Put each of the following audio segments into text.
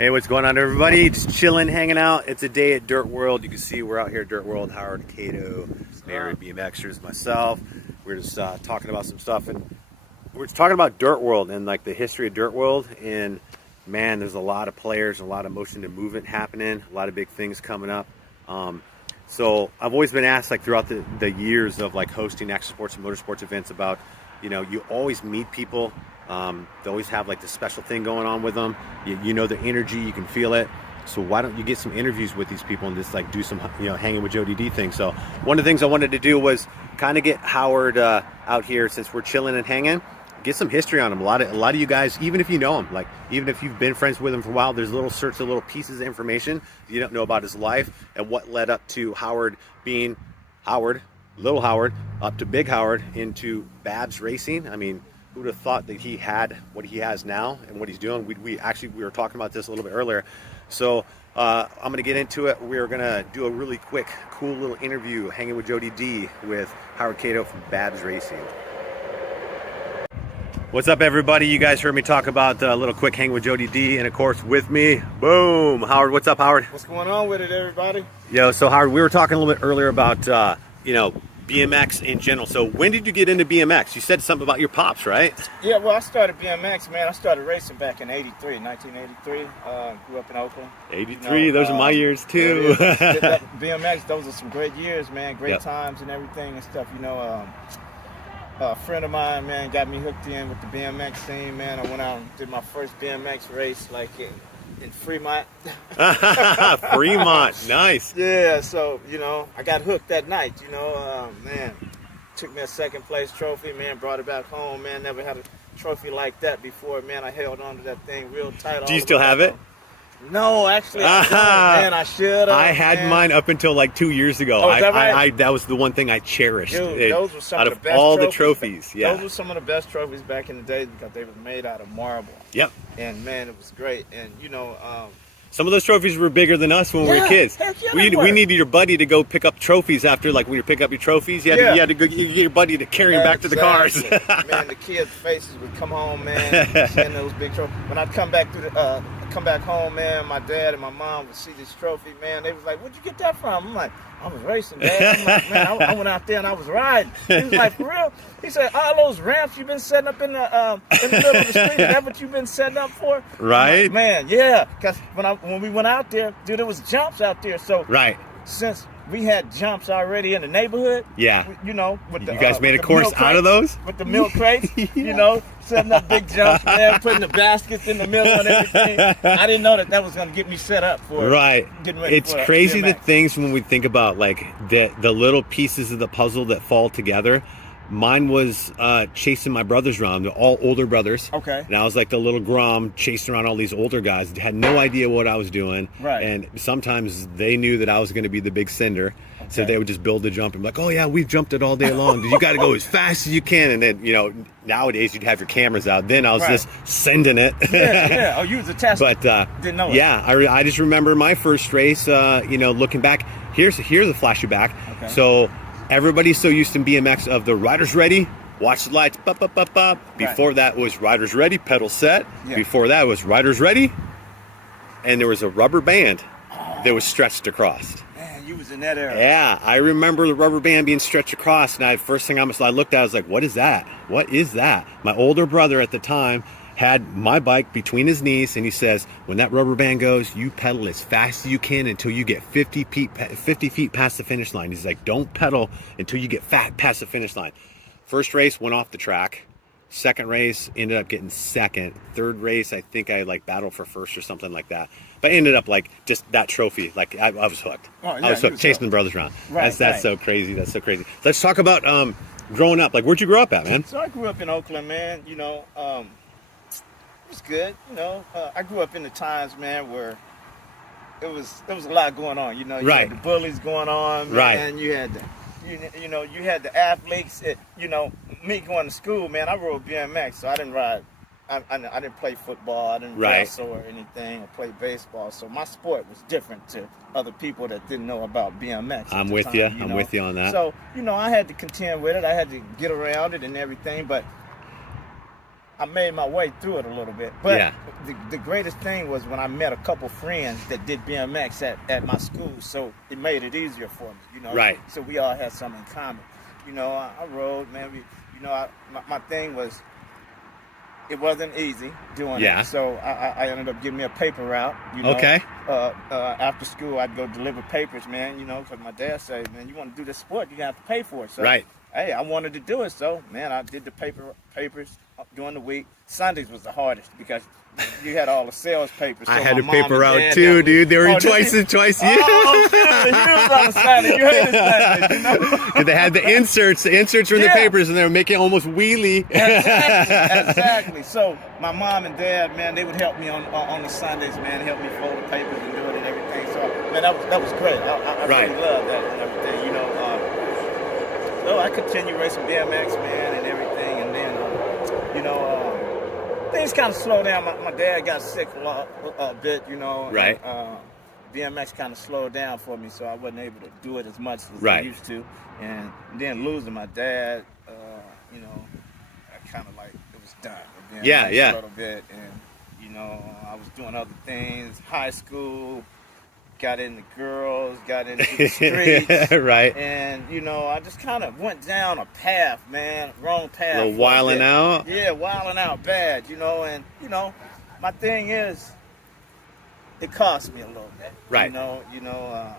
Hey, what's going on, everybody? Just chilling, hanging out. It's a day at Dirt World. You can see we're out here at Dirt World. Howard, Cato, Mary, BMXers, myself. We're just talking about some stuff, and we're just talking about Dirt World and like the history of Dirt World. And man, there's a lot of players, a lot of motion and movement happening, a lot of big things coming up. So I've always been asked, like throughout the years of like hosting action sports and motorsports events, about, you know, you always meet people. They always have like this special thing going on with them. You know the energy, you can feel it. So why don't you get some interviews with these people and just like do some, you know, hanging with Jody D thing. So one of the things I wanted to do was kind of get Howard out here, since we're chilling and hanging, get some history on him. A lot of you guys, even if you know him, like even if you've been friends with him for a while, there's little sorts of little pieces of information you don't know about his life and what led up to Howard being Howard, little Howard, up to big Howard, into Babs Racing. I mean, who would have thought that he had what he has now and what he's doing? We were talking about this a little bit earlier. So I'm going to get into it. We're going to do a really quick, cool little interview, hanging with Jody D with Howard Cato from Babs Racing. What's up, everybody? You guys heard me talk about a little quick hang with Jody D, and of course with me, boom, Howard. What's up, Howard? What's going on with it, everybody? Yo, so Howard, we were talking a little bit earlier about you know, BMX in general. So when did you get into BMX? You said something about your pops, right? Yeah, well, I started BMX, man. I started racing back in 1983. Grew up in Oakland. 83, you know, those are my years too. BMX, those are some great years, man. Great times and everything and stuff. You know, a friend of mine, man, got me hooked in with the BMX scene, man. I went out and did my first BMX race, like in Fremont. Fremont, nice. Yeah, so, you know, I got hooked that night, you know, man. Took me a second place trophy, man, brought it back home, man. Never had a trophy like that before, man. I held on to that thing real tight. Do you still have it? No, actually, I don't, man. I should have. I had mine up until like 2 years ago. Oh, is that right? That was the one thing I cherished. Dude, those were some out of the of best all trophies. the trophies. Yeah, those were some of the best trophies back in the day because they were made out of marble. Yep. And man, it was great. And you know, some of those trophies were bigger than us when we were kids. Heck yeah, we needed your buddy to go pick up trophies after, like when you pick up your trophies, you had to go get your buddy to carry them back to the cars. Man, the kids' faces would come home, man, seeing those big trophies. When I'd come back home, man, my dad and my mom would see this trophy, man. They was like, "Where'd you get that from?" I'm like, "I was racing, Dad." I'm like, "Man, I went out there and I was riding." He was like, "For real?" He said, "All those ramps you've been setting up in the middle of the street, is that what you've been setting up for?" Right. Like, man, yeah. Because when we went out there, dude, there was jumps out there. So right. Since we had jumps already in the neighborhood. Yeah. You know, with the, you guys made a course out of those? With the milk crates, you know, setting up big jumps, man, putting the baskets in the middle and everything. I didn't know that was going to get me set up for getting ready. It's crazy the things when we think about like the little pieces of the puzzle that fall together. Mine was chasing my brothers around. They're all older brothers. Okay. And I was like the little Grom chasing around all these older guys. Had no idea what I was doing. Right. And sometimes they knew that I was going to be the big sender. Okay. So they would just build the jump and be like, "Oh yeah, we've jumped it all day long. You got to go as fast as you can." And then, you know, nowadays you'd have your cameras out. Then I was just sending it. Yeah. Oh, you was a tester. But didn't know it. Yeah, I just remember my first race. You know, looking back, here's a flashback. Okay. So everybody's so used to BMX of the riders ready, watch the lights, bop, bop, bop, bop. Before that was riders ready, pedal set. Yeah. Before that was riders ready, and there was a rubber band that was stretched across. Man, you was in that era. Yeah, I remember the rubber band being stretched across, and first thing I looked at, I was like, "What is that? What is that?" My older brother at the time had my bike between his knees, and he says, "When that rubber band goes, you pedal as fast as you can until you get 50 feet past the finish line." He's like, "Don't pedal until you get past the finish line." First race went off the track. Second race ended up getting second. Third race, I think I like battled for first or something like that. But I ended up like just that trophy. Like I was hooked. Oh, yeah, I was hooked, chasing the brothers around. Right, that's so crazy. That's so crazy. Let's talk about growing up. Like, where'd you grow up at, man? So I grew up in Oakland, man. You know, it was good. You know, I grew up in the times, man, where there was a lot going on. You know, you had the bullies going on, man. And you had you had the athletes. You know, me going to school, man. I rode BMX, so I didn't ride. I didn't play football. I didn't wrestle or anything or play baseball. So my sport was different to other people that didn't know about BMX. I'm with you. I'm with you on that. So, you know, I had to contend with it. I had to get around it and everything. But I made my way through it a little bit. But yeah. the greatest thing was when I met a couple friends that did BMX at my school, so it made it easier for me, you know. Right. So we all had something in common. You know, I rode, man. My thing was, it wasn't easy doing it. So I ended up getting me a paper route, you know. Okay. After school, I'd go deliver papers, man, you know, because my dad said, man, you want to do this sport, you're going to have to pay for it. So, right. Hey, I wanted to do it, so, man, I did the papers during the week. Sundays was the hardest because you had all the sales papers. So I had my a paper mom and route dad too, dude. They were twice. Oh, dude, you was on Sunday. You hated Sundays, you know? They had the inserts from the papers, and they were making almost wheelie. Exactly. So my mom and dad, man, they would help me on the Sundays, man, help me fold the papers and do it and everything. So, man, that was great. I really loved that and everything, you know. So I continued racing BMX, man, and everything, and then, you know, things kind of slowed down. My dad got sick a bit, you know. Right. And, BMX kind of slowed down for me, so I wasn't able to do it as much as I used to. And then losing my dad, you know, I kind of like, it was done. A little bit, and, you know, I was doing other things, high school, got into girls, got into the streets. Right. And, you know, I just kind of went down a path, man, wrong path. A little wilding out? Yeah, wilding out bad, you know. And, you know, my thing is, it cost me a little bit. Right. You know,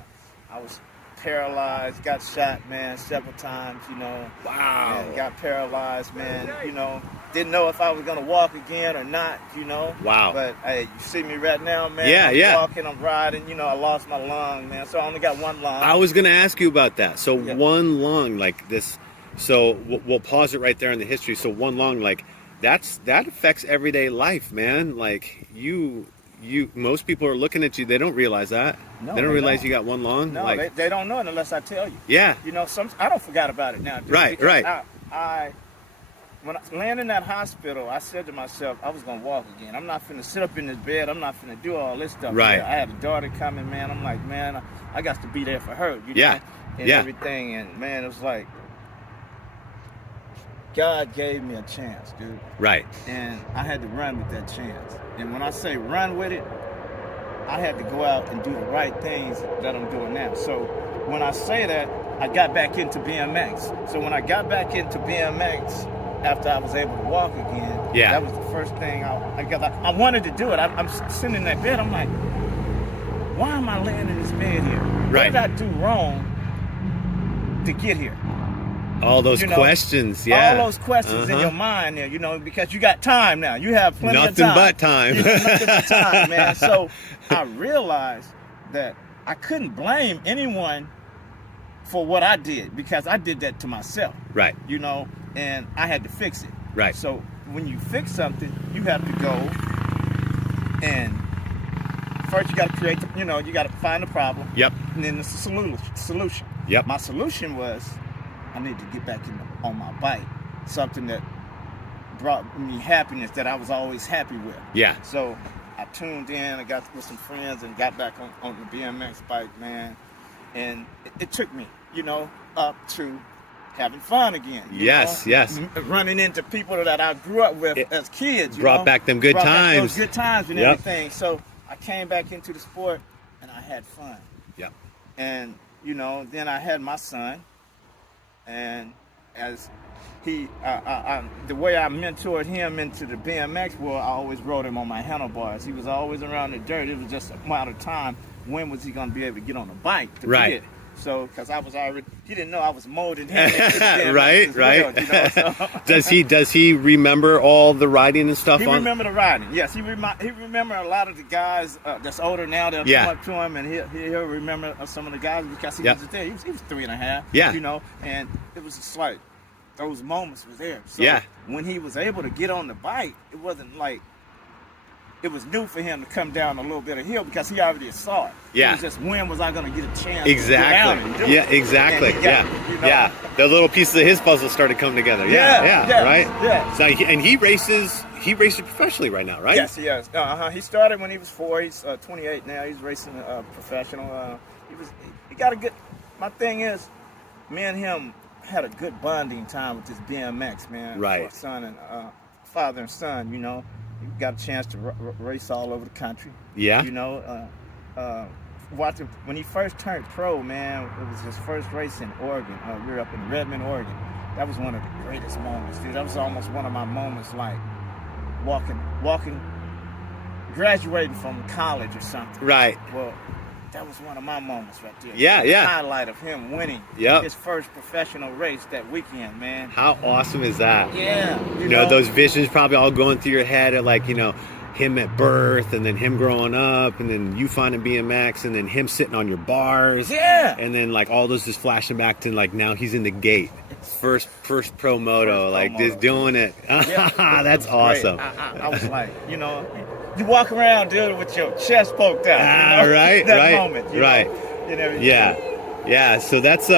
I was paralyzed, got shot, man, several times, you know. Wow. And got paralyzed, man, you know. Didn't know if I was going to walk again or not, you know. Wow. But, hey, you see me right now, man. Yeah, I'm walking, I'm riding, you know, I lost my lung, man. So I only got one lung. I was going to ask you about that. So one lung, like this, so we'll pause it right there in the history. So one lung, like, that affects everyday life, man. Like, most people are looking at you, they don't realize that. No, they don't realize you got one lung. No, like, they don't know it unless I tell you. Yeah. You know, I don't forget about it now, dude. Right. When I landed in that hospital, I said to myself, I was going to walk again. I'm not finna sit up in this bed. I'm not finna do all this stuff. Right. I had a daughter coming, man. I'm like, man, I got to be there for her. You know, and everything. And, man, it was like, God gave me a chance, dude. Right. And I had to run with that chance. And when I say run with it, I had to go out and do the right things that I'm doing now. So when I say that, I got back into BMX. So when I got back into BMX, after I was able to walk again, that was the first thing I wanted to do it. I'm sitting in that bed. I'm like, why am I laying in this bed here? What did I do wrong to get here? All those questions, all those questions in your mind there, you know, because you got time now. You have plenty of Nothing time. but time. Nothing but time, man. So I realized that I couldn't blame anyone for what I did because I did that to myself. Right. You know, and I had to fix it. Right. So when you fix something, you have to go and first you got to create, you got to find the problem. Yep. And then the solution. Yep. My solution was I need to get back on my bike, something that brought me happiness that I was always happy with. Yeah. So I tuned in, I got with some friends and got back on the BMX bike, man. And it took me, up to having fun again. Yes. Running into people that I grew up with as kids. Brought back them good times. Those good times and everything. So I came back into the sport and I had fun. Yep. And, then I had my son. And as the way I mentored him into the BMX world, I always rode him on my handlebars. He was always around the dirt. It was just a matter of time. When was he going to be able to get on a bike to get it? So, because I was already, he didn't know I was molding him into the BMX right. Does he remember all the riding and stuff? He remember the riding. Yes, he remember a lot of the guys that's older now. They'll come up to him and he'll remember some of the guys because he was there. He was 3.5. Yeah. And it was just like those moments was there. So when he was able to get on the bike, it wasn't like. It was new for him to come down a little bit of hill because he already saw it. Yeah. It was just when was I going to get a chance to get down and do it. Exactly. The little pieces of his puzzle started coming together. Right? Yeah. So he races professionally right now, right? Yes, he is. He started when he was 4. He's 28 now. He's racing professional. He got a good, my thing is, me and him had a good bonding time with this BMX, man. Right. For son and father and son, you know, got a chance to race all over the country. Yeah. You know, watching when he first turned pro, man, it was his first race in Oregon. We were up in Redmond, Oregon. That was one of the greatest moments, dude. That was almost one of my moments, like walking, graduating from college or something. Right. Well, that was one of my moments right there. Yeah, yeah. The highlight of him winning his first professional race that weekend, man. How awesome is that? Yeah. You know, those visions probably all going through your head of, like, you know, him at birth, and then him growing up, and then you finding BMX, and then him sitting on your bars. Yeah. And then, like, all those just flashing back to, like, now he's in the gate. First pro moto, like, just doing it. Yeah. That's awesome. I was like, you know, you walk around, dude, with your chest poked out. You know? Right, that right, moment, right. You know, Yeah. So that's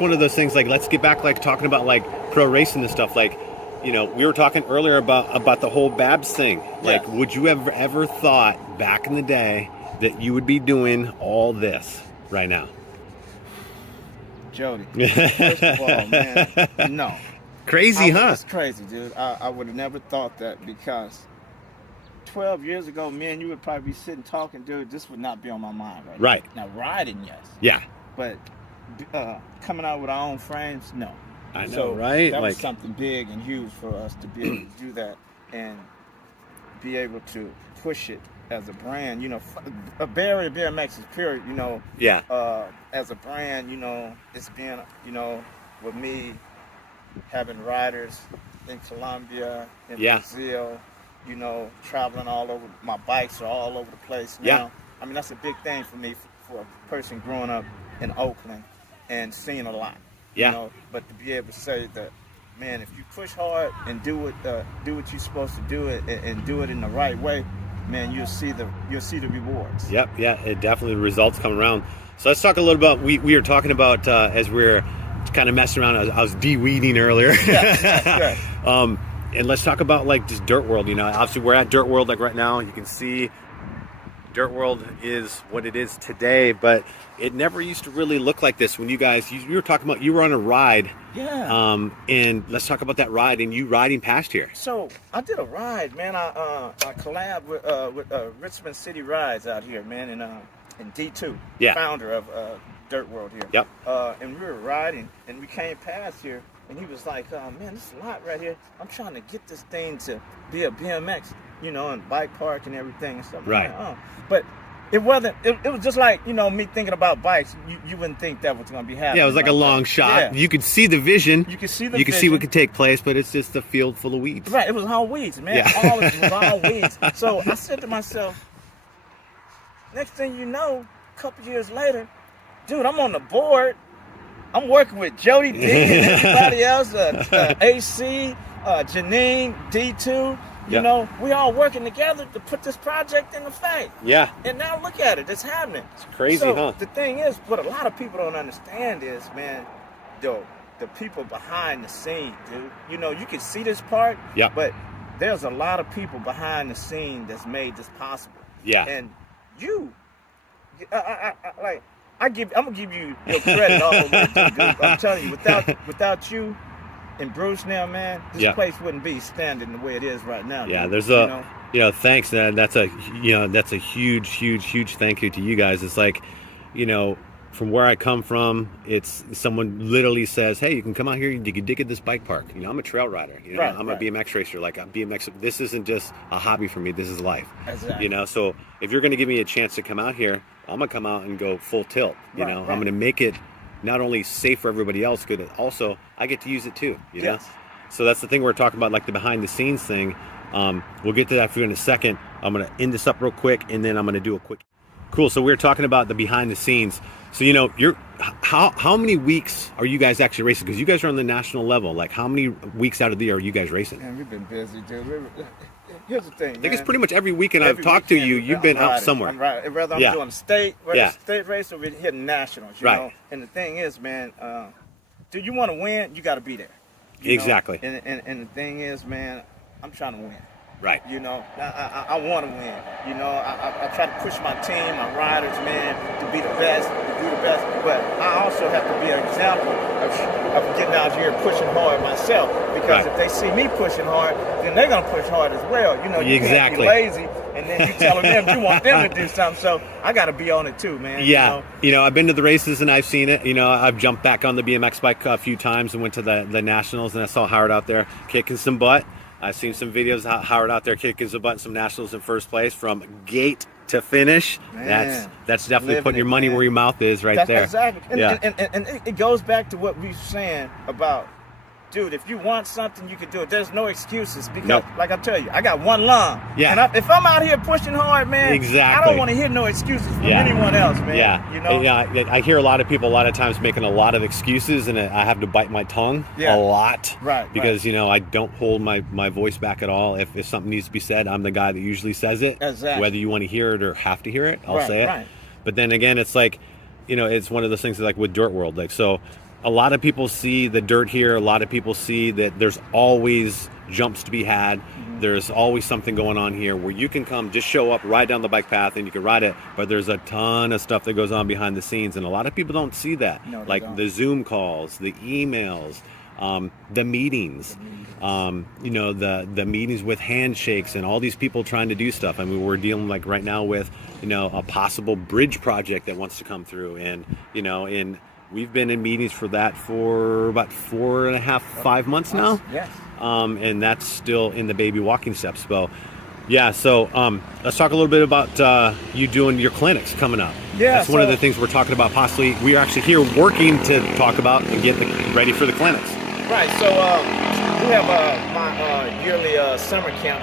one of those things. Like, let's get back, like, talking about, like, pro racing and stuff. Like, you know, we were talking earlier about the whole Babs thing. Like, would you have ever thought back in the day that you would be doing all this right now? Jody, first of all, man, no. Crazy, huh? It's crazy, dude. I would have never thought that, because 12 years ago, me and you would probably be sitting talking, dude. This would not be on my mind right now. Now, riding, yes. Yeah. But coming out with our own frames, no. I know, so right? That was something big and huge for us to be able to do that and be able to push it as a brand. You know, a Barry BMX is period. You know, as a brand, you know, it's been, you know, with me having riders in Colombia, in Brazil, you know, traveling all over. My bikes are all over the place now. Yeah. I mean, that's a big thing for me, for a person growing up in Oakland and seeing a lot. Yeah. You know, but to be able to say that, man, if you push hard and do what you're supposed to do it and do it in the right way, man, you'll see the rewards. Yep. Yeah. It definitely, the results come around. So let's talk a little about, we were talking about as we were kind of messing around. I was de-weeding earlier. Yeah. And let's talk about, like, just Dirt World. You know, obviously we're at Dirt World, like, right now. You can see Dirt World is what it is today, but it never used to really look like this when you guys, you were talking about, you were on a ride. Yeah. And let's talk about that ride and you riding past here. So I did a ride, man. I collabed with Richmond City Rides out here, man, and D2, founder of Dirt World here. Yep. And we were riding, and we came past here, and he was like, man, this is a lot right here. I'm trying to get this thing to be a BMX, you know, and bike park and everything and stuff. Right. Like, but it wasn't, it was just like, you know, me thinking about bikes. You wouldn't think that was going to be happening. Yeah, it was like a long shot. Yeah. You could see the vision. You could see the vision. You could see what could take place, but it's just a field full of weeds. Right, it was all weeds, man. Yeah. It was all weeds. So I said to myself, next thing you know, a couple years later, dude, I'm on the board. I'm working with Jody D and everybody else, AC, Janine, D2. You know, we all working together to put this project in effect. Yeah. And now look at it, it's happening. It's crazy, so huh? The thing is, what a lot of people don't understand is, man, the people behind the scene, dude. You know, you can see this part, but there's a lot of people behind the scene that's made this possible. Yeah. And you, I'm gonna give you your credit all the way, dude. I'm telling you, without you and Bruce now, man, this place wouldn't be standing the way it is right now. Yeah, dude. there's thanks. That's a huge thank you to you guys. It's like, you know, from where I come from, it's someone literally says, hey, you can come out here and you can dig at this bike park. You know, I'm a trail rider. You know, I'm a BMX racer. Like, I'm BMX. This isn't just a hobby for me. This is life. Exactly. You know, so if you're going to give me a chance to come out here, I'm going to come out and go full tilt. You know, I'm going to make it not only safe for everybody else, but also I get to use it too. You know, so that's the thing we're talking about, like the behind the scenes thing. We'll get to that for you in a second. I'm going to end this up real quick, and then I'm going to do a quick. Cool. So we're talking about the behind the scenes. So, you know, how many weeks are you guys actually racing? Because you guys are on the national level. Like, how many weeks out of the year are you guys racing? Man, we've been busy, dude. Here's the thing, I think it's pretty much every weekend I've talked to you, you've been out somewhere. I'm riding. Whether I'm doing state race or we're hitting nationals, you know? And the thing is, man, dude, you want to win, you got to be there. Exactly. And the thing is, man, I'm trying to win. Right. You know, I want to win. You know, I try to push my team, my riders, man, to be the best, to do the best. But I also have to be an example of getting out here pushing hard myself. Because if they see me pushing hard, then they're gonna push hard as well. You know, you can't be lazy, and then you telling them you want them to do something. So I got to be on it too, man. Yeah. You know, I've been to the races and I've seen it. You know, I've jumped back on the BMX bike a few times and went to the nationals, and I saw Howard out there kicking some butt. I've seen some videos of Howard out there kicking some butt in some nationals in first place from gate to finish. Man, that's definitely putting your money where your mouth is there. Exactly. And it goes back to what we were saying about, dude, if you want something, you can do it. There's no excuses because, like I tell you, I got one lung. Yeah. And if I'm out here pushing hard, man, I don't want to hear no excuses from anyone else, man. Yeah. You know? Yeah. I hear a lot of people a lot of times making a lot of excuses, and I have to bite my tongue a lot. Right. Because, you know, I don't hold my voice back at all. If something needs to be said, I'm the guy that usually says it. Exactly. Whether you want to hear it or have to hear it, I'll say it. Right. But then again, it's like, you know, it's one of those things like with Dirt World. Like, so a lot of people see the dirt here. A lot of people see that there's always jumps to be had. Mm-hmm. There's always something going on here where you can come, just show up, ride down the bike path, and you can ride it. But there's a ton of stuff that goes on behind the scenes, and a lot of people don't see that. No, like the Zoom calls, the emails, the meetings, you know, the meetings with handshakes and all these people trying to do stuff. I mean, we're dealing like right now with, you know, a possible bridge project that wants to come through, and, you know, we've been in meetings for that for about 4.5, 5 months now. Yes. And that's still in the baby walking steps. So, yeah. So let's talk a little bit about you doing your clinics coming up. Yeah. That's one of the things we're talking about. Possibly, we are actually here working to talk about and get ready for the clinics. Right. So we have my yearly summer camp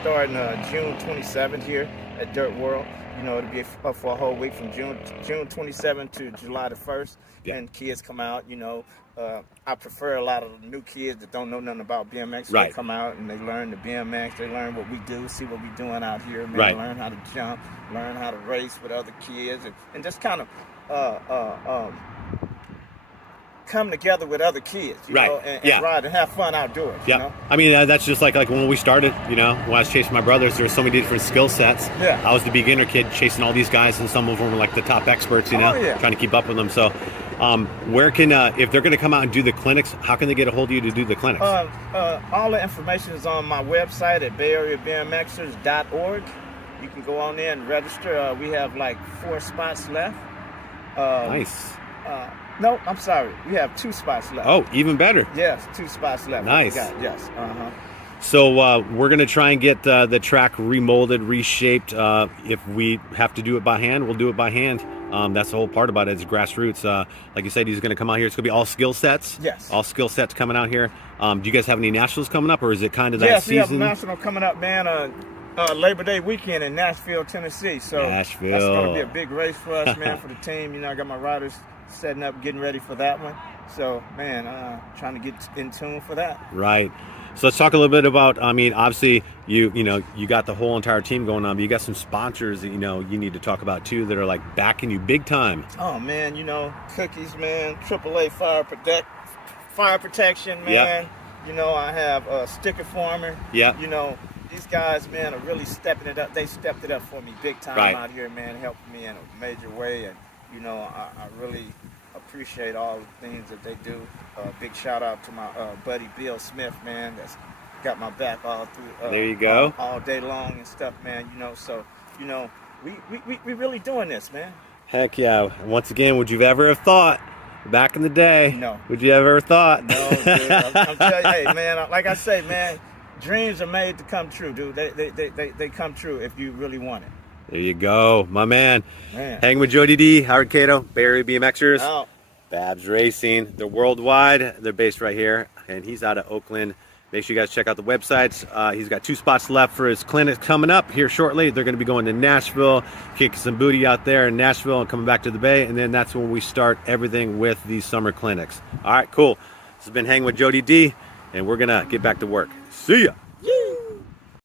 starting June 27th here at Dirt World. You know, it'll be up for a whole week from June 27th to July the 1st. Yeah. And kids come out, you know. I prefer a lot of new kids that don't know nothing about BMX. Right. They come out and they learn the BMX. They learn what we do, see what we're doing out here. Man. Right. Learn how to jump, learn how to race with other kids, and just kind of come together with other kids, you know, and ride and have fun outdoors. Yeah, you know? I mean, that's just like when we started, you know, when I was chasing my brothers, there were so many different skill sets. Yeah. I was the beginner kid chasing all these guys, and some of them were like the top experts, you know, trying to keep up with them. So where can, if they're going to come out and do the clinics, how can they get a hold of you to do the clinics? All the information is on my website at BayAreaBMXers.org. You can go on there and register. We have like 4 spots left. Nice. No, I'm sorry. We have 2 spots left. Oh, even better. Yes, 2 spots left. Nice. Yes. So we're going to try and get the track remolded, reshaped. If we have to do it by hand, we'll do it by hand. That's the whole part about it. It's grassroots. Like you said, he's going to come out here. It's going to be all skill sets. Yes. All skill sets coming out here. Do you guys have any nationals coming up, or is it kind of that season? Yes, we have a national coming up, man. Labor Day weekend in Nashville, Tennessee. So that's going to be a big race for us, man, for the team. You know, I got my riders setting up, getting ready for that one. So, man, trying to get in tune for that. Right. So let's talk a little bit about, I mean, obviously, you know, you got the whole entire team going on, but you got some sponsors that, you know, you need to talk about, too, that are, like, backing you big time. Oh, man, you know, Cookies, man, AAA fire protection, man. Yep. You know, I have Sticker Farmer. Yeah. You know, these guys, man, are really stepping it up. They stepped it up for me big time out here, man, helping me in a major way. And, you know, I really appreciate all the things that they do. Big shout out to my buddy Bill Smith, man, that's got my back all through. There you go. All day long and stuff, man. You know, so, you know, we really doing this, man. Heck yeah. Once again, would you ever have thought back in the day? No. Would you ever have thought? No, dude. I'm telling you, hey, man, like I say, man, dreams are made to come true, dude. They come true if you really want it. There you go, my man. Hang with Jody D, Howard Cato, Bay Area BMXers, Babs Racing. They're worldwide. They're based right here, and he's out of Oakland. Make sure you guys check out the websites. He's got 2 spots left for his clinic coming up here shortly. They're going to be going to Nashville, kicking some booty out there in Nashville and coming back to the Bay, and then that's when we start everything with these summer clinics. All right, cool. This has been Hang with Jody D, and we're going to get back to work. See ya.